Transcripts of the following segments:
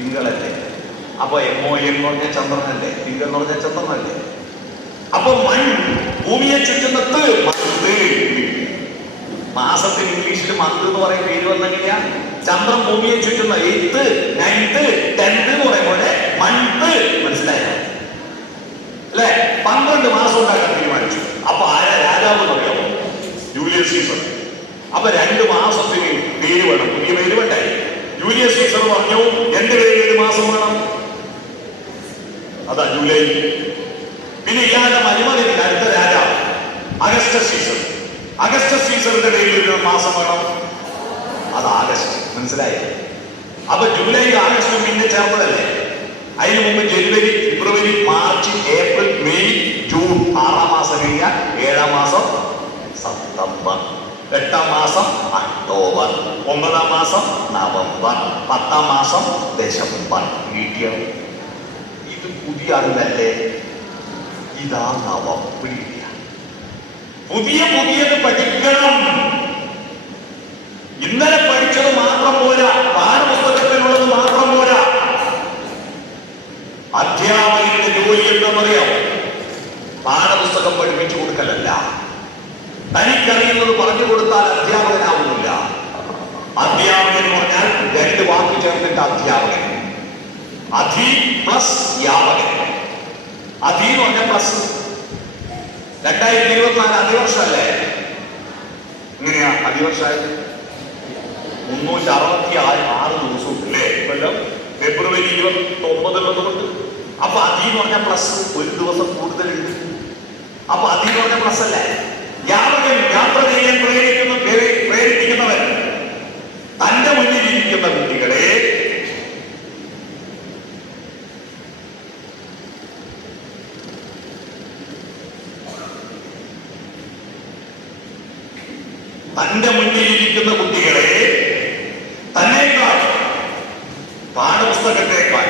തിങ്കളല്ലേ? അപ്പൊ M O എന്ന് പറഞ്ഞ ചന്ദ്രനല്ലേ? തിങ്കൾ എന്ന് പറഞ്ഞ ചന്ദ്രനല്ലേ? അപ്പൊ മൺ ഭൂമിയെ ചുറ്റുന്നത് മന്ത്. മാസത്തിൽ ഇംഗ്ലീഷിൽ മന്ത് എന്ന് പറയുന്ന പേര് വന്നെങ്ങനെയാ ചന്ദ്രൻ ഭൂമിയെ ചുറ്റുന്ന എയ്ത്ത് നയൻത്ത് ടെൻത്ത് എന്ന് പറയുമ്പോൾ മന്ത്. മനസ്സിലായോ? അല്ലെ? പന്ത്രണ്ട് മാസം ഉണ്ടാക്കാൻ തീരുമാനിച്ചു. അപ്പൊ ആരാ രാജാവ് പറയാമോ ജൂലിയസ് സീസർ അപ്പൊ രണ്ട് മാസത്തിന് പേര് വേണം. പുതിയ പേര് ജൂലിയസ് സീസർ പറഞ്ഞു എന്റെ പേര് ഏഴ് മാസം വേണം അതാ ജൂലൈ. പിന്നെ ഇയാളുടെ മരുമകൻ അടുത്ത രാജ അഗസ്റ്റ സീസർ. അഗസ്റ്റ സീസറിന്റെ പേരിൽ ഒരു മാസം വേണം. അത് ആഗസ്റ്റ് മനസ്സിലായി? അപ്പൊ ജൂലൈ ആഗസ്റ്റ് പിന്നെ ചേർന്നതല്ലേ അതിന് മുമ്പ് ജനുവരി ഫെബ്രുവരി മാർച്ച് ഏപ്രിൽ മെയ് ജൂൺ ആറാം മാസം കഴിഞ്ഞാൽ ഏഴാം മാസം സെപ്റ്റംബർ എട്ടാം മാസം അക്ടോബർ ഒമ്പതാം മാസം നവംബർ പത്താം മാസം ഡിസംബർ. മീഡിയം ഇത് പുതിയ അറിവല്ലേ? ഇതാ നവം. പിടിക്കുക പുതിയ പുതിയത് പഠിക്കണം. ഇന്നലെ പഠിച്ചത് മാത്രം പോരാ പാഠപുസ്തകത്തിലുള്ളത് മാത്രം പോരാ അധ്യാപകന്റെ ജോലി എന്തെന്നറിയാമോ പാഠപുസ്തകം പഠിപ്പിച്ചു കൊടുക്കലല്ല തനിക്കറിയുന്നത് പറഞ്ഞു കൊടുത്താൽ അധ്യാപകനാവുന്നില്ല അധ്യാപകൻ എന്ന് പറഞ്ഞാൽ രണ്ട് വാക്ക് ചേർന്നിട്ട് അധ്യാപകൻ അധി പ്ലസ് യാപകൻ അധി എന്ന് പറഞ്ഞ പ്ലസ് രണ്ടായിരത്തി ഇരുപത്തിനാല് അധിവർഷമല്ലേ ഇങ്ങനെയാ അതിവർഷമായി മുന്നൂറ്റി അറുപത്തി ആറ് ആറ് ദിവസവും അല്ലേ കൊല്ലം. ഫെബ്രുവരി ഇരുപത്തി ഒമ്പതുള്ളതുകൊണ്ട് അപ്പൊ അതി എന്ന് പറഞ്ഞ പ്ലസ് ഒരു ദിവസം കൂടുതലുണ്ട്. അപ്പൊ അതി എന്ന് പറഞ്ഞ പ്ലസ് അല്ലേ? യാവകൻ യാത്ര ചെയ്യാൻ പ്രേരിക്കുന്ന പ്രേ- പ്രേരിപ്പിക്കുന്നവൻ. തന്റെ മുന്നിൽ ഇരിക്കുന്ന കുട്ടികളെ തന്റെ മുന്നിൽ ഇരിക്കുന്ന കുട്ടികളെ തന്നേക്കാൾ പാഠപുസ്തകത്തെക്കാൾ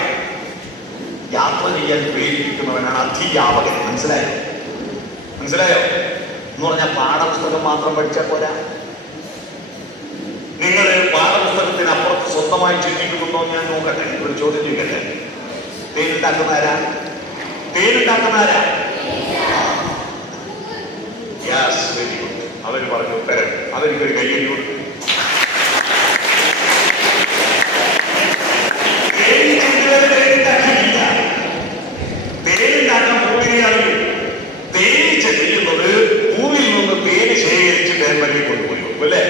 യാത്ര ചെയ്യാൻ പ്രേരിപ്പിക്കുന്നവനാണ് അധിയാപകൻ മനസ്സിലായോ മനസ്സിലായോ എന്ന് പറഞ്ഞാൽ പാഠപുസ്തകം മാത്രം പഠിച്ചാൽ പോരാ? നിങ്ങൾ പാഠപുസ്തകത്തിന് അപ്പുറത്ത് സ്വന്തമായി ചിന്തിക്കുന്നുണ്ടോ ഞാൻ നോക്കട്ടെ. ഒരു ചോദ്യം ചോദിക്കട്ടെ. തേനുണ്ടാക്കുന്ന ആരാ? തേനുണ്ടാക്കുന്ന ആരാ? യെസ് വെരി ഗുഡ് അവർ പറഞ്ഞു ഉത്തരം. അവർക്ക് ഒരു കയ്യടി കൊടുത്തു തേനി ചിന്തകളെ തേനുണ്ടാക്കിയില്ല. തേനുണ്ടാക്കാൻ ഭൂമിയെ അറിയൂ തേനി ചെല്ലുന്നത് ഭൂമിയിൽ നിന്ന് തേന് ശേഖരിച്ച് തേൻവല്ലി കൊണ്ടുപോയി വെക്കും, അല്ലേ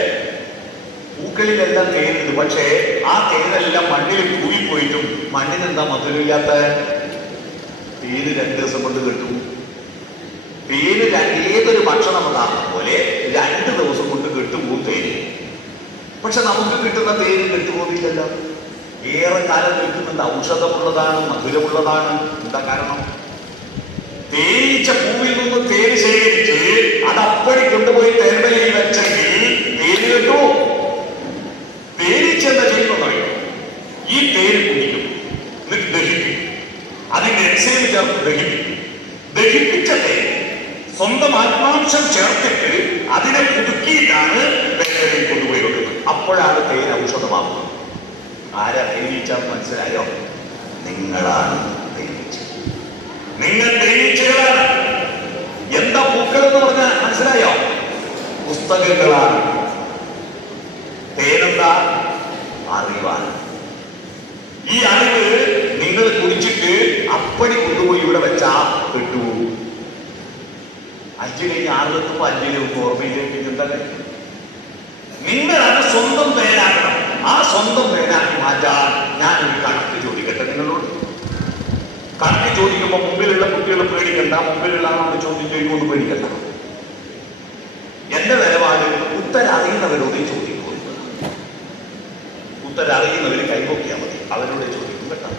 പൂക്കളിലെല്ലാം തേനുണ്ട് പക്ഷേ ആ തേനെല്ലാം മണ്ണിൽ തൂങ്ങിപ്പോയിട്ടും മണ്ണിനെന്താ മധുരമില്ലാത്ത? തേന് രണ്ട് ദിവസം കൊണ്ട് കിട്ടും. തേന് ഏതൊരു ഭക്ഷണം ഉണ്ടാകുന്ന പോലെ രണ്ട് ദിവസം കൊണ്ട് കെട്ടുപോകും തേന് പക്ഷെ നമുക്ക് കിട്ടുന്ന തേന് കിട്ടുപോകുന്നില്ലല്ലോ. ഏറെ കാലം നിൽക്കുന്നുണ്ട്. ഔഷധമുള്ളതാണ് മധുരമുള്ളതാണ്. എന്താ കാരണം? തേനീച്ച പൂവിൽ നിന്ന് തേന് ശേഖരിച്ച് അത് അപ്പടി കൊണ്ടുപോയി തേൻവലയിൽ വെച്ചെങ്കിൽ തേന് കിട്ടൂ തേനീച്ച എന്താ ചെയ്യുന്നറിയോ ഈ പേര് കുടിക്കും. എന്നിട്ട് ദഹിപ്പിക്കും. അതിന്റെ എക്സൈം ചേർത്ത് ദഹിപ്പിക്കും. ദഹിപ്പിച്ച തേൻ സ്വന്തം ആത്മാംശം ചേർത്തിട്ട് അതിനെ പുതുക്കിയിട്ടാണ് വേദനയിൽ കൊണ്ടുപോയി വെക്കുന്നത് അപ്പോഴാണ് പേര് ഔഷധമാകുന്നത്. ആരാ തേനീച്ച മനസ്സിലായോ? നിങ്ങളാണ് തേനീച്ച നിങ്ങൾ തേനീച്ചകളാണ് എന്താ പൂക്കൾ എന്ന് പറഞ്ഞാൽ മനസ്സിലായോ? പുസ്തകങ്ങളാണ്. തേനെന്താ? അറിവാണ് ഈ അറിവ് നിങ്ങൾ കുടിച്ചിട്ട് അപ്പടി കൊണ്ടുപോയി ഇവിടെ വെച്ചാ കിട്ടുപോകും അഞ്ചു കഴിഞ്ഞ് അഞ്ചിനും ഓർമ്മയിലേക്ക് നിങ്ങൾ നിങ്ങളത് സ്വന്തം പേരാക്കണം. ആ സ്വന്തം പേരാക്കി മാറ്റാൻ ഞാൻ ഒരു കണക്ക് ചോദിക്കട്ടെ നിങ്ങളോട്. കണക്ക് ചോദിക്കുമ്പോൾ മുമ്പിലുള്ള കുട്ടികൾ പേടിക്കണ്ട മുമ്പിലുള്ള ആളോട് ചോദ്യം ചോദിക്കുമ്പോൾ പേടിക്കണ്ട. എന്റെ നിലപാട് ഉത്തരം അറിയുന്നവരോട് ചോദിക്കും. ഉത്തരറിയുന്നവർ കൈപൊക്കിയാൽ മതി. അവരോട് ചോദിക്കും കേട്ടോ.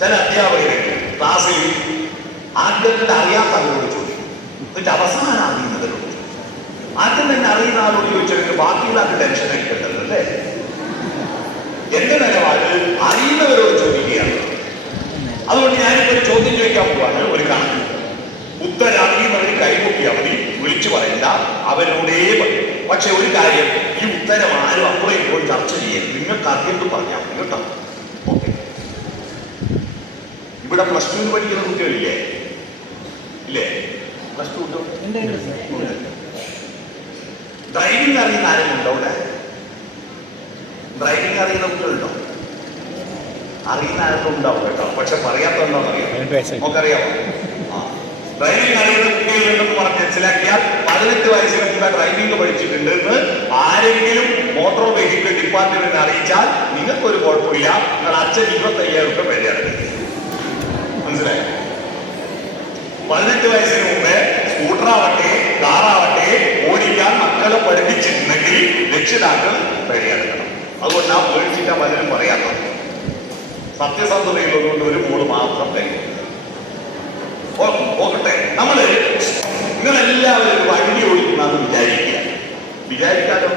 ചില അധ്യാപകരൊക്കെ ക്ലാസ്സിൽ ആദ്യത്തിൽ അറിയാത്തവരോട് ചോദിക്കും. എന്നിട്ട് അവസാനം അറിയുന്നവരോട് ആദ്യം തന്നെ അറിയുന്ന ആളോട് ചോദിച്ചവർക്ക് ബാക്കിയുള്ള ആൾക്ക് ടെൻഷൻ ആയിട്ടുണ്ടല്ലോ അല്ലേ? എന്റെ നിലപാട്? അറിയുന്നവരോട് ചോദിക്കുകയാണ്. അതുകൊണ്ട് ഞാനിപ്പോൾ ചോദ്യം ചോദിക്കാൻ പോവാണ് ഒരു കണക്ക്. ഉത്തരറിയുന്നവർ കൈപൊക്കിയാൽ മതി വിളിച്ചു പറയണ്ട അവരോടേ പറയും. പക്ഷെ ഒരു കാര്യം ഈ ഉത്തരം ആരും അപ്പുറം ഇപ്പോൾ ചർച്ച ചെയ്യരുത്. നിങ്ങൾക്ക് അറിയത്ത് പറഞ്ഞാൽ മതി കേട്ടോ. ഓക്കെ. ഇവിടെ പ്ലസ് ടു പഠിക്കുന്ന കുട്ടികളില്ലേ? ഇല്ലേ? Plus two. ഡ്രൈവിംഗ് അറിയുന്ന ആരെങ്കിലും അവിടെ? ഡ്രൈവിംഗ് അറിയുന്ന കുട്ടികളുണ്ടോ? അറിയുന്ന ആരെങ്കിലും ഉണ്ടാവും കേട്ടോ? പക്ഷെ പറയാത്തതുണ്ടോന്ന് അറിയാം പതിനെട്ട് നമുക്കറിയാമോ. ഡ്രൈവിംഗ് അറിയുന്നുണ്ടെന്ന് പറഞ്ഞ് മനസ്സിലാക്കിയാൽ പതിനെട്ട് വയസ്സിൽ ഡ്രൈവിംഗ് പഠിച്ചിട്ടുണ്ട് എന്ന് ആരെങ്കിലും മോട്ടോർ വെഹിക്കിൾ ഡിപ്പാർട്ട്മെന്റ് അറിയിച്ചാൽ നിങ്ങൾക്കൊരു കുഴപ്പമില്ല. നിങ്ങൾ അച്ഛൻ ഇരുപത്തയ്യായിരം രൂപ പിഴയാണ് മനസ്സിലായോ? പതിനെട്ട് വയസ്സിന് മുമ്പേ സ്കൂട്ടറാവട്ടെ കാറാവട്ടെ ഓടിക്കാൻ മക്കളെ പഠിപ്പിച്ചിട്ടുണ്ടെങ്കിൽ രക്ഷിതാക്കൾ പിഴയെടുക്കണം അതുകൊണ്ട് ആ പേടിച്ചിട്ട് പലരും പറയാത്തത്. സത്യസന്ധതയുള്ളതുകൊണ്ട് ഒരു മൂട് മാത്രം കഴിയും പോകട്ടെ. നമ്മൾ നിങ്ങളെല്ലാവരും വഴി ഓടിക്കുന്നാന്ന് വിചാരിക്കുക. വിചാരിക്കാലോ?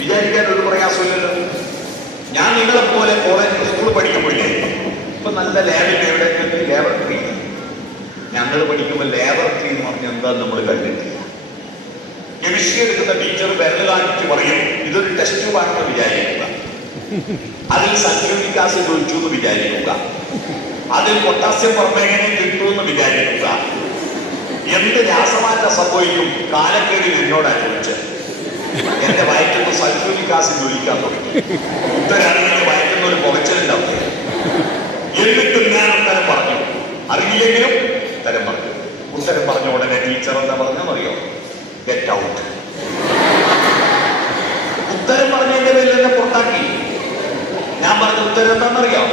വിചാരിക്കാൻ ഒരു പ്രയാസമില്ലല്ലോ. ഞാൻ നിങ്ങളെ പോലെ കോളേജ് സ്കൂൾ പഠിക്കുമ്പോഴേ ഇപ്പൊ നല്ല ലേബർ എവിടെ ലാബറട്ടറി ഞങ്ങൾ പഠിക്കുമ്പോൾ ലേബർ ലാബറട്ടറി എന്ന് പറഞ്ഞാൽ എന്താ നമ്മൾ കണ്ടിട്ടില്ല. കെമിസ്ട്രി എടുക്കുന്ന ടീച്ചർ വിരൽ കാണിച്ച് പറയും. ഇതൊരു ടെസ്റ്റ് ട്യൂബാണെന്ന് വിചാരിക്കുക. അതിൽ ആസിഡ് ഒഴിച്ചു എന്ന് വിചാരിക്കുക. അതിൽ പൊട്ടാസ്യം പുറമേങ്ങനെ കിട്ടുമെന്ന് വിചാരിക്കുക. എന്ത് രാസമാറ്റം സംഭവിക്കും? കാലക്കേടിൽ എന്നോട് അനുഭവിച്ച് എന്റെ വയറ്റുന്ന സൾഫ്യൂരിക് ആസിഡ് ഒഴിക്കാൻ തുടങ്ങി. ഉത്തരാണെങ്കിൽ വയറ്റുന്ന ഒരു പുകച്ചിലുണ്ടാവും എന്നിട്ടും ഞാൻ ഉത്തരം പറഞ്ഞു. അറിയില്ലെങ്കിലും ഉത്തരം പറഞ്ഞു. ഉത്തരം പറഞ്ഞ ഉടനെ ടീച്ചർ എന്താ പറഞ്ഞെന്നറിയോ ഗെറ്റ് ഔട്ട് ഉത്തരം പറഞ്ഞതിന്റെ പേരിൽ എന്നെ പുറത്താക്കി. ഞാൻ പറഞ്ഞ ഉത്തരം എന്താണെന്നറിയോ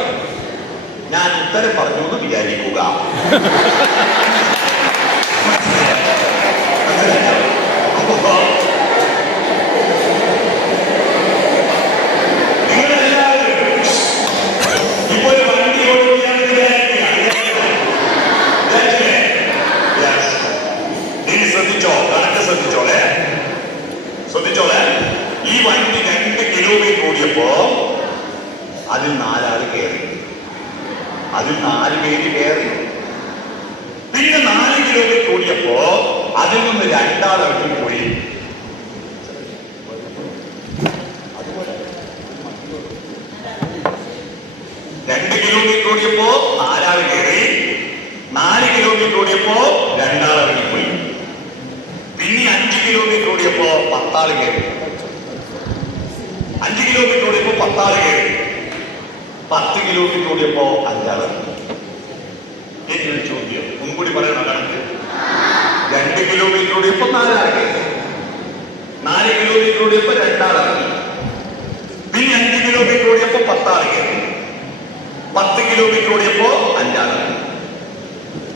ഞാൻ ഉത്തരം പറഞ്ഞു എന്ന് വിചാരിക്കുക അപ്പോ നിങ്ങളെല്ലാവരും ഇപ്പോൾ ഒരു വണ്ടി ഓടിക്കുകയാണെന്ന് വിചാരിക്കുക. വിചാരിച്ചില്ലേ? Yes. ഇനി ശ്രദ്ധിച്ചോ കണക്ക് ശ്രദ്ധിച്ചോളെ ശ്രദ്ധിച്ചോളെ ഈ വണ്ടി രണ്ട് കിലോമീറ്റർ ഓടിയപ്പോ അതിൽ നാലാൾ കയറി അതിൽ നാല് പേര് കയറി. പിന്നെ നാല് കിലോയിൽ കൂടിയപ്പോ അതിൽ നിന്ന് രണ്ടാൾ പോയി. രണ്ട് കിലോമീറ്റർ ഓടിയപ്പോ നാലാൾ കയറി. നാല് കിലോമീറ്റർ ഓടിയപ്പോ രണ്ടാൾ ഇറങ്ങിപ്പോയി പിന്നെ അഞ്ച് കിലോമീറ്റർ ഓടിയപ്പോ പത്താൾ കയറി. അഞ്ച് കിലോമീറ്റർ ഓടിയപ്പോ പത്താൾ കയറി. പത്ത് കിലോമീറ്റർ ഓടിയപ്പോ അഞ്ചാറ്. ചോദ്യം. മുൻകൂടി പറയണ കണക്ക്? രണ്ട് കിലോമീറ്റർ ഓടിയപ്പോ നാലാൾ കയറി നാല് കിലോമീറ്റർ ഓടിയപ്പോ രണ്ടാൾ ഇറങ്ങി പിന്നെ അഞ്ച് കിലോമീറ്റർ ഓടിയപ്പോ പത്താൾ കയറി പത്ത് കിലോമീറ്റർ ഓടിയപ്പോ അഞ്ചാറ്.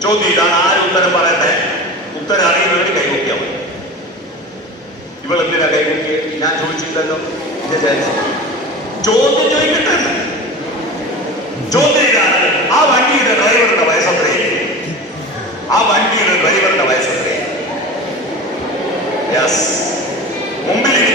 ചോദ്യം ഇതാണ്. ആര് ഉത്തരം പറയട്ടെ ഉത്തരം അറിയുന്നവർ കൈകൊട്ടിയാൽ മതി. ഇവളെന്തിനാ കൈകൊട്ടിയത് ഞാൻ ചോദിച്ചില്ലല്ലോ. ചോദ്യം ചോദിക്കട്ടെ. ചോദ്യം ആ വണ്ടിയുടെ ഡ്രൈവറുടെ വയസ്സത്രയും ആ വണ്ടിയുടെ ഡ്രൈവറുടെ വയസ്സ് യെസ് മുമ്പിലിരിക്കുന്ന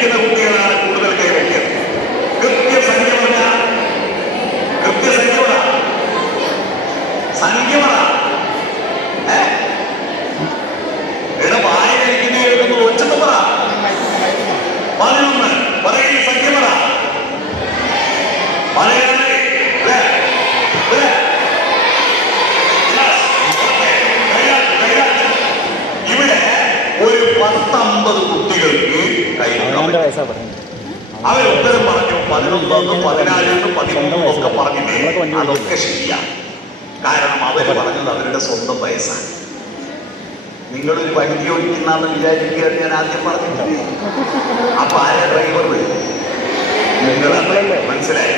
നിങ്ങളൊരു വണ്ടി ഓടിക്കുന്നാന്ന് വിചാരിക്കുക ഞാൻ ആദ്യം പറഞ്ഞിട്ടില്ലേ അപ്പൊ ആരാ ഡ്രൈവർ നിങ്ങളല്ലേ മനസ്സിലായി?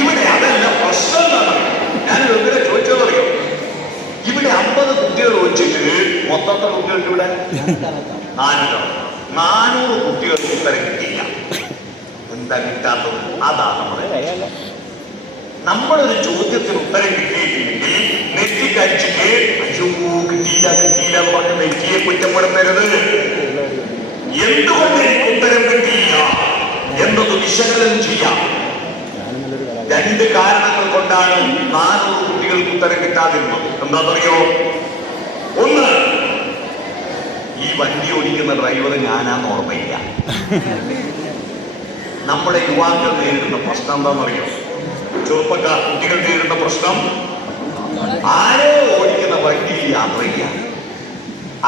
ഇവിടെ അതല്ല പ്രശ്നം ഞാനൊരു ഞാൻ വെറുതെ ചോദിച്ചതറിയോ ഇവിടെ അമ്പത് കുട്ടികൾ വെച്ചിട്ട് മൊത്തത്തെ കുട്ടികൾക്ക് ഇവിടെ? നാനൂറ്. നാനൂറ് കുട്ടികൾക്ക് ഉത്തരം കിട്ടിയില്ല. എന്താ കിട്ടാത്തത്? അതാണ് നമ്മുടെ നമ്മളൊരു ചോദ്യത്തിന് ഉത്തരം കിട്ടിയിട്ടില്ലെങ്കിൽ നെറ്റിക്കടിച്ചിട്ട് അയ്യോ കിട്ടിയില്ല കിട്ടിയില്ല എന്ന് പറഞ്ഞ് നെറ്റിയെ കുറ്റപ്പെടുത്തരുത് എന്തുകൊണ്ട് എനിക്ക് ഉത്തരം കിട്ടിയില്ല? എന്നത് വിശകലനം ചെയ്യാം. രണ്ട് കാരണങ്ങൾ കൊണ്ടാണ് നാനൂറ് കുട്ടികൾക്ക് ഉത്തരം കിട്ടാതിരുന്നത്. എന്താണെന്നറിയോ? ഒന്ന് ഈ വണ്ടി ഓടിക്കുന്ന ഡ്രൈവർ ഞാനാന്ന് ഓർമ്മയില്ല. നമ്മുടെ യുവാക്കൾ നേരിടുന്ന പ്രശ്നം എന്താണെന്നറിയോ? ചെറുപ്പക്കാർ കുട്ടികൾ നേരിടുന്ന പ്രശ്നം ആരോ ഓടിക്കുന്ന വണ്ടി യാത്ര ചെയ്യാം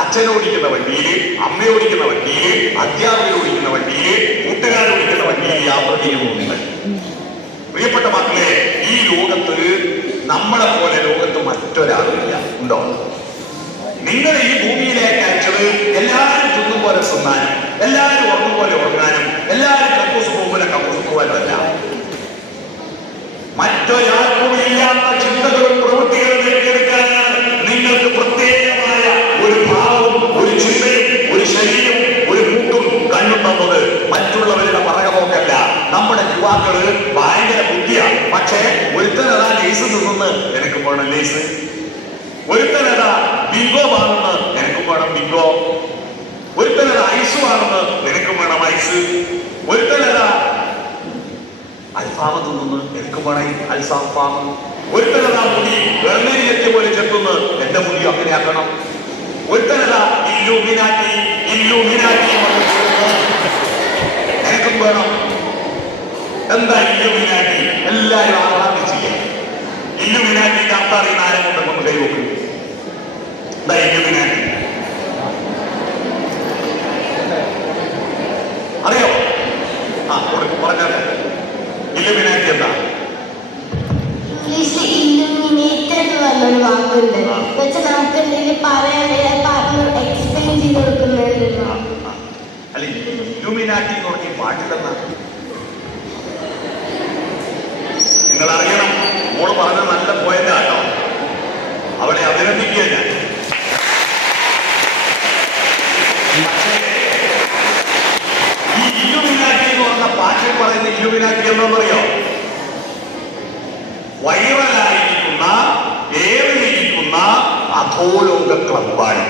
അച്ഛൻ ഓടിക്കുന്ന വണ്ടി അമ്മ ഓടിക്കുന്ന വണ്ടിയിൽ അധ്യാപകർ ഓടിക്കുന്ന വണ്ടിയിൽ കൂട്ടുകാർ ഓടിക്കുന്ന വണ്ടിയിൽ യാത്ര ചെയ്യുന്നുണ്ട് പ്രിയപ്പെട്ട മക്കളെ ഈ ലോകത്ത് നമ്മളെ പോലെ ലോകത്ത് മറ്റൊരാളില്ല. ഉണ്ടോ? നിങ്ങൾ ഈ ഭൂമിയിലേക്ക് അയച്ചത് എല്ലാവരും തിന്നും പോലെ തിന്നാനും എല്ലാവരും ഉറങ്ങും പോലെ ഉറങ്ങാനും എല്ലാവരും കക്കൂസ് പോകുമ്പോൾ കക്കൂസ് പോകാനും അല്ല മറ്റൊരാൾക്കും യുവാക്കൾ ഭയങ്കര ബുദ്ധിയാണ് പക്ഷേ ഒരുത്തനതാ ലേസ് തിന്നുന്ന് എനിക്ക് പോകണം ലേസ് ഒരുത്തനതാ ബിങ്കോ വാങ്ങുന്ന എനിക്ക് വേണം ബിങ്കോ ഒരുത്തനതാ ഐസ് വാങ്ങുന്ന നിനക്കും വേണം ഐസ് ഒരുത്തനതാ അൽഫാമ തിന്നുന്നു എനിക്ക് വേണം അൽഫാം. ഒരുത്തനതാ മുടി വെള്ളരിയെത്തിയ പോലെ ചെത്തുന്ന എന്റെ മുടി അങ്ങനെ ആക്കണം ഒരുത്തനതാ ഇല്ലുമിനാറ്റി ഇല്ലുമിനാറ്റി. എനിക്കും വേണം എന്താ ഇല്ലുമിനാറ്റി എല്ലാവരും ആഹ്ലാദിച്ചില്ല ഇല്ലുമിനാറ്റിന്റെ അർത്ഥം അറിയുന്ന ആരെങ്കിലും കൊണ്ട് കൈവക്കും എന്താ ഇല്ലുമിനാറ്റി അറിയോ? ആ കൊടുക്കും പറഞ്ഞാൽ ഇല്ലുമിനാറ്റി എന്താ? ഇംഗ്ലീഷിൽ ഇല്ലുമിനേറ്റഡ് എന്ന് പറഞ്ഞൊരു വാക്കുണ്ട്. നമുക്ക് എന്തെങ്കിലും പറയാൻ പറഞ്ഞു എക്സ്പ്ലെയിൻ ചെയ്ത്. അല്ല എന്ന് പറഞ്ഞ അറിയണം മോൾ പറഞ്ഞ നല്ല പോയന്റ് ആട്ടോ അവളെ അഭിനന്ദിക്കുക ഞാൻ. ഈ ഇല്ലുമിനാറ്റി എന്ന് പറഞ്ഞ പാട്ടിൽ പറയുന്ന ഇല്ലുമിനാറ്റി എന്താണെന്നറിയോ? വൈറലായിരിക്കുന്ന ഏറിയിരിക്കുന്ന അധോലോക ക്ലബാണ്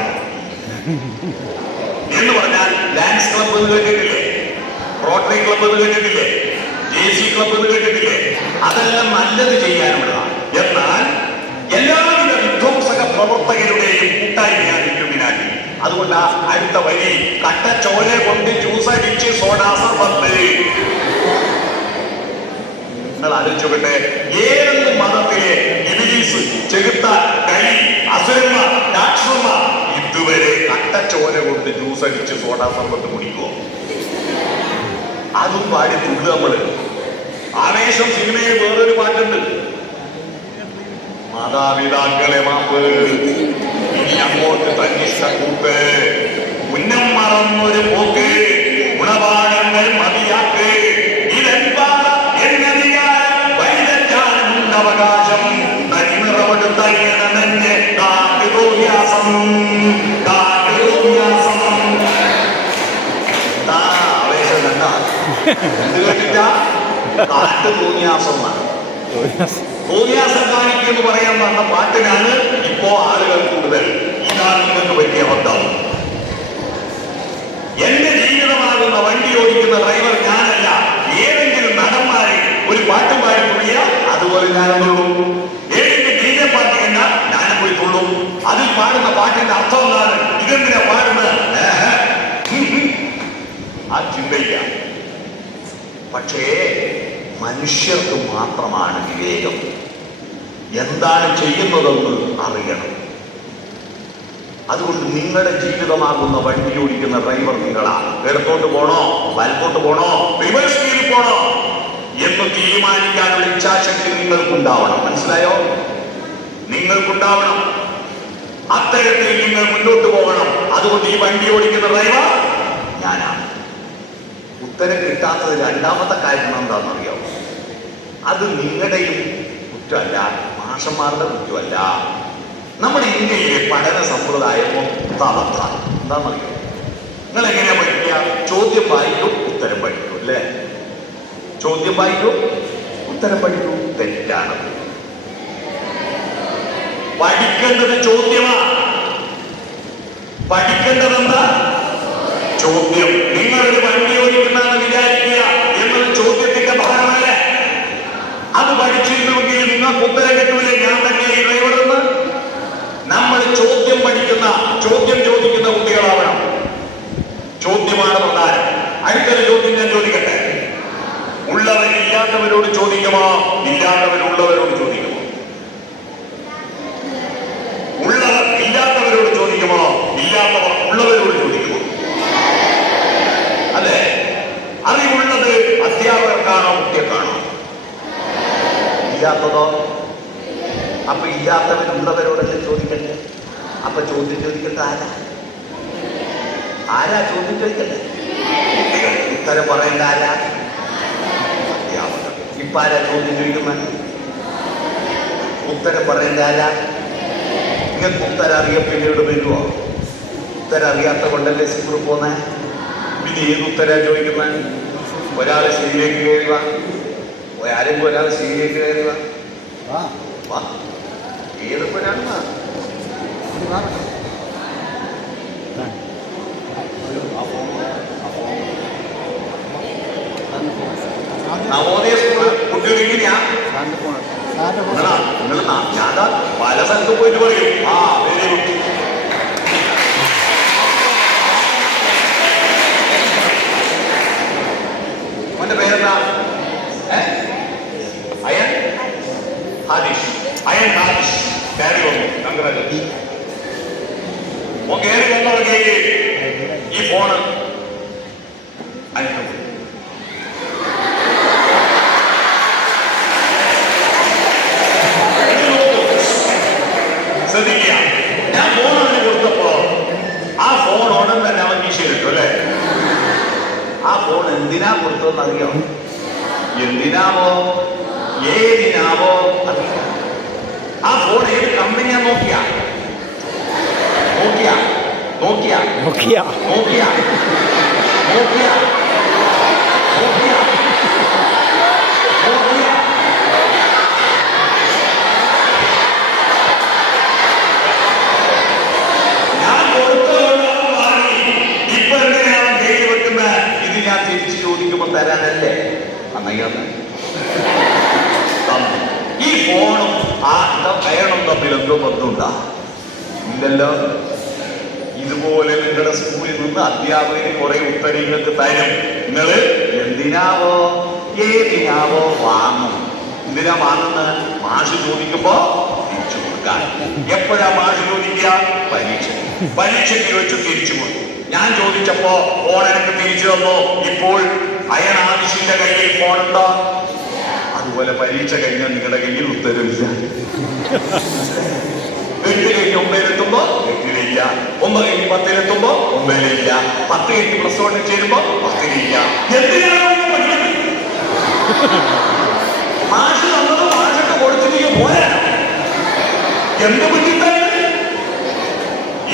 എന്ന് പറഞ്ഞാൽ ഡാൻസ് ക്ലബ് എന്ന് കേട്ടിട്ടില്ലേ? റോട്ടറി ക്ലബ് എന്ന് കേട്ടിട്ടില്ലേ? സി ക്ലബ്ബ് എന്ന് കേട്ടിട്ടില്ലേ അതെല്ലാം നല്ലത് ചെയ്യാനുള്ളതാണ്. എന്നാൽ എല്ലാവിധ വിധ്വംസക പ്രവർത്തകരുടെയും കൂട്ടായ്മയാണ് ഇല്ലുമിനാറ്റി അതുകൊണ്ട് ആ അടുത്ത വരി കട്ട ചോര കൊണ്ട് ജ്യൂസ് അടിച്ച് സോഡാ സർബത്ത് നിങ്ങൾ ആലോചിച്ചോട്ടെ ഏതൊരു മതത്തിലെ ഇബിലീസ് ചെകുത്ത കലി അസുരന്മാർ രാക്ഷസന്മാർ ഇതുവരെ കട്ട ചോര കൊണ്ട് ജ്യൂസ് അടിച്ച് സോഡാ സർബത്ത് കുടിക്കുമോ അതും പാടി തീർക്കുക നമ്മൾ. ആവേശം സിനിമയിൽ വേറൊരു പാട്ടുണ്ട്. മാതാപിതാക്കളെ മാപ്പ്. ഇനി അങ്ങോട്ട് തന്നിഷ്ട കൂട്ട് ഉന്നം മറന്നൊരു പോക്ക്. ഗുണപാഠങ്ങൾ മതിയാക്ക്. ഇതെന്താണ്? എന്നധികാരം? വൈദഗ്ധ്യാനമുണ്ട് അവകാശം തനിനിറവെടുത്ത ഇണനെഞ്ഞ് നെഞ്ച് തോന്നിയാസം കാട്ടു തോന്നിയാസം എന്താ ആവേശം കണ്ടാ കാണിക്കും എന്ന് പറയാൻ വന്ന പാട്ടിനാണ് ഇപ്പോ ആളുകൾ കൂടുതൽ ഇതാണ് നിങ്ങൾക്ക് പറ്റിയ അബദ്ധം എന്റെ ജീവിതമാകുന്ന വണ്ടി ഓടിക്കുന്ന ഡ്രൈവർ ഞാനല്ല. ഏതെങ്കിലും നടന്മാരെ ഒരു പാട്ട് പാടിക്കൊള്ളിയ അതുപോലെ ഞാനും തുള്ളും ഏതെങ്കിലും ഡി ജെ പാർട്ടി കണ്ട ഞാനും പോയി തുള്ളും അതിൽ പാടുന്ന പാട്ടിന്റെ അർത്ഥം എന്താണ്? ഇതെന്തിനാ പാടുന്നത്. ആ ചിന്തയില്ല. പക്ഷേ മനുഷ്യർക്ക് മാത്രമാണ് വിവേകം. എന്താണ് ചെയ്യുന്നതെന്ന് അറിയണം. അതുകൊണ്ട് നിങ്ങളുടെ ജീവിതമാകുന്ന വണ്ടി ഓടിക്കുന്ന ഡ്രൈവർ നിങ്ങളാണ് ഇടത്തോട്ട് പോണോ? വലത്തോട്ട് പോണോ? റിവേഴ്സ് പോണോ? എന്ന് തീരുമാനിക്കാനുള്ള ഇച്ഛാശക്തി നിങ്ങൾക്കുണ്ടാവണം. മനസ്സിലായോ? നിങ്ങൾക്കുണ്ടാവണം. അത്തരത്തിൽ നിങ്ങൾ മുന്നോട്ട് പോകണം. അതുകൊണ്ട് ഈ വണ്ടി ഓടിക്കുന്ന ഡ്രൈവർ ഞാനാണ്. ഉത്തരം കിട്ടാത്തത് രണ്ടാമത്തെ കാര്യം എന്താണെന്ന് അറിയാമോ അത് നിങ്ങളുടെയും കുറ്റമല്ല മാഷന്മാരുടെ കുറ്റമല്ല. നമ്മുടെ ഇന്ത്യയിലെ പഠന സമ്പ്രദായം മൊത്തമത്താണ് എന്താണെന്നറിയോ? നിങ്ങൾ എങ്ങനെയാ പഠിക്കുക? ചോദ്യം വായിക്കും ഉത്തരം പഠിക്കും അല്ലേ? ചോദ്യം വായിക്കും ഉത്തരം പഠിക്കും. തെറ്റാണ്. പഠിക്കേണ്ടത് ചോദ്യമാ. പഠിക്കേണ്ടത് എന്താ? ചോദ്യം. നിങ്ങളൊരു വണ്ടി ഓടിക്കുന്നാന്ന് പഠിച്ചിരുന്നുവെങ്കിൽ നിങ്ങൾക്ക് ഉത്തരം കിട്ടൂലേ ഞാൻ തന്നെ ഈ നമ്മൾ ചോദ്യം പഠിക്കുന്ന ചോദ്യം ചോദിക്കുന്ന കുട്ടികളാവണം. ചോദ്യമാണ് പ്രധാനം. അടുത്തൊരു ചോദ്യം ഞാൻ ചോദിക്കട്ടെ? ഉള്ളവർ ചോദിക്കുമോ? ഇല്ലാത്തവരുള്ളവരോട് ചോദിക്കുമോ? ഉള്ളവർ ഇല്ലാത്തവരോട് ചോദിക്കുമോ? ഇല്ലാത്തവർ ഉള്ളവരോട് ചോദിക്കുമോ? അതെ. അറിവുള്ളത് അധ്യാപകർക്കാണോ കുട്ടികൾക്കാണോ? ഇല്ലാത്തതോ? അപ്പൊ ഇല്ലാത്തവരുള്ളവരോടൊക്കെ ചോദിക്കണ്ടേ? അപ്പൊ ചോദ്യം ചോദിക്കേണ്ട ആരാ? ആരാ ചോദ്യം ചോദിക്കണ്ടേ ഉത്തരം പറയേണ്ട ആരാ? ഇപ്പൊ ആരാ ചോദ്യം ചോദിക്കുമ്പോ ഉത്തരം പറയേണ്ട ആരാ? നിങ്ങൾക്ക് ഉത്തരം അറിയാൻ പിന്നീട് വരുമോ ഉത്തരം അറിയാത്ത കൊണ്ടല്ലേ സ്കൂളിൽ പോന്നെ? പിന്നെ ഏത് ഉത്തരം ചോദിക്കുന്ന? ഒരാളെ ശരിയിലേക്ക് കയറി വാ. ആരും പോരാതെ സ്വീകരിക്കുന്ന വാ. ഏത് പോരാണ് നവോദയ സ്കൂൾ കുട്ടികളിങ്ങനെയാ നിങ്ങൾ ഞാൻ പല സ്ഥലത്ത് പോയിട്ട് പറയും. ആ ಐ ನಾಲೇಜ್ ಕ್ಯಾರಿ ಒಂದು ನಂಗರಲ್ಲಿ ഓ ఏడు గంటలకి ఈ ఫోన్ అని ശ്രദ്ധിക്കുക ഞാൻ ഫോൺ അവന് ആ ഫോൺ ഉടൻ തന്നെ അവൻ ആ ഫോൺ എന്തിനാ കൊടുത്തോന്നറിയോ എന്തിനാവോ? ഏതിനാവോ? അറിയാം ആ ഫോൺ ഏത് കമ്പനിയാ നോക്കിയ? നോക്കിയ? നോക്കിയ? നോക്കിയ. നോക്കിയ? നോക്കിയ നോക്കിയ ഞാൻ കൊടുത്തതുകൊണ്ട് അവൻ വാങ്ങി. ഇപ്പൊ എന്തിനാണ് കയ്യിൽ വെക്കുന്നത് ഇത് ഞാൻ തിരിച്ചു ചോദിക്കുമ്പോ തരാനല്ലേ അന്നയ്യാണ് ഈ ഫോണും ആ കയറും തമ്മിൽ എന്തോ ബന്ധമുണ്ടാ ഇല്ലല്ലോ ഇതുപോലെ നിങ്ങളുടെ സ്കൂളിൽ നിന്ന് അധ്യാപകന് കുറെ ഉത്തരങ്ങൾക്ക് തരും നിങ്ങൾ എന്തിനാവോ ഏതിനാവോ വാങ്ങും. എന്തിനാ വാങ്ങുന്നത്? മാഷ് ചോദിക്കുമ്പോ തിരിച്ചു കൊടുക്കാൻ. എപ്പോഴാ മാഷ് ചോദിക്കുക? പരീക്ഷ. പരീക്ഷയ്ക്ക് വെച്ച് തിരിച്ചു കൊടുക്കും. ഞാൻ ചോദിച്ചപ്പോ ഫോൺ എനിക്ക് തിരിച്ചു തന്നു. ഇപ്പോൾ അയൺ ആദിശിന്റെ കയ്യിൽ ഫോൺ ഉണ്ടോ? അതുപോലെ പരീക്ഷ കഴിഞ്ഞാൽ നിങ്ങളുടെ കയ്യിൽ ഉത്തരവില്ല എട്ട് കഴിഞ്ഞ് ഒമ്പതിലെത്തുമ്പോ എട്ടിലില്ല. ഒമ്പത് കഴിഞ്ഞ് പത്തിലെത്തുമ്പോ ഒമ്പതിലില്ല. പത്ത് കഴിഞ്ഞ് പ്ലസ് വണ്ണിൽ ചേരുമ്പോ പത്തിലില്ല. എന്തിനാണ്? മാഷ് തന്നത് മാഷൊക്കെ കൊടുത്തിട്ട് പോരാ. എന്ത് പറ്റിത്താൻ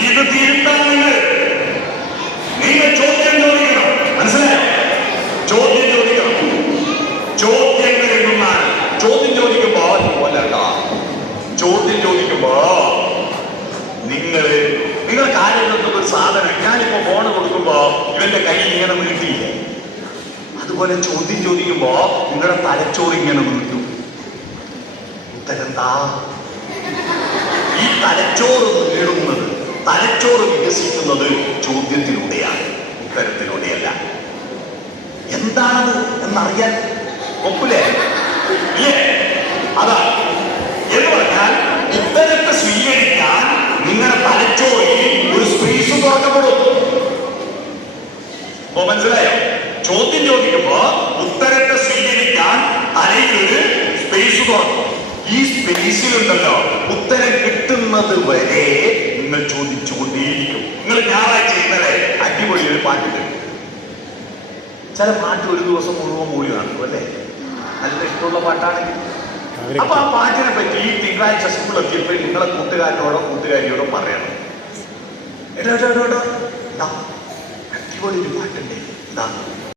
ഇത് തിരുത്താൻ നിങ്ങൾ നിങ്ങൾ ചോദ്യം ചോദിക്കണം. മനസ്സിലായോ? ചോദ്യം ചോദിക്കണം. ചോദ്യങ്ങൾ എണ്ണുന്നാൽ ചോദ്യം ചോദിക്കുമ്പോ പോലണ്ട ചോദ്യം ചോദിക്കുമ്പോ നിങ്ങൾ നിങ്ങൾ കാര്യം ഒരു സാധനം. ഞാനിപ്പോ ഫോണ് കൊടുക്കുമ്പോ ഇവന്റെ കൈ ഇങ്ങനെ നീട്ടിയില്ലേ അതുപോലെ ചോദ്യം ചോദിക്കുമ്പോ നിങ്ങളുടെ തലച്ചോറ് ഇങ്ങനെ നിൽക്കും. ഉത്തരന്താ ഈ തലച്ചോറ് നേടുന്നത് തലച്ചോറ് വികസിക്കുന്നത് ചോദ്യത്തിലൂടെയാണ് ഉത്തരത്തിലൂടെയല്ല. എന്താണത് എന്നറിയാൻ ഒപ്പില്ലേ അതാ എന്ന് പറഞ്ഞാൽ ചോദിക്കുമ്പോ ഉത്തരത്തെ സ്വീകരിക്കാൻ തലയിലൊരു സ്പേസ് തുറക്കും ഈ സ്പേസിൽ ഉണ്ടല്ലോ ഉത്തരം കിട്ടുന്നത് വരെ നിങ്ങൾ ചോദിച്ചുകൊണ്ടേയിരിക്കും. നിങ്ങൾ ഞായറാഴ്ച ഇന്നലെ അടിപൊളി ഒരു പാട്ട് കേട്ടു. ചില പാട്ട് ഒരു ദിവസം മുഴുവൻ മൂടി കാണും അല്ലേ? നല്ല ഇഷ്ടമുള്ള പാട്ടാണെങ്കിൽ. അപ്പൊ ആ പാട്ടിനെ പറ്റി ഈ തിങ്കളാഴ്ച സ്കൂൾ എത്തിയപ്പോൾ നിങ്ങളെ കൂട്ടുകാരനോടോ കൂട്ടുകാരിയോടോ പറയണം എടാ എടാ എടാ, എടാ. അടിപൊളി ഒരു പാട്ടുണ്ടേ.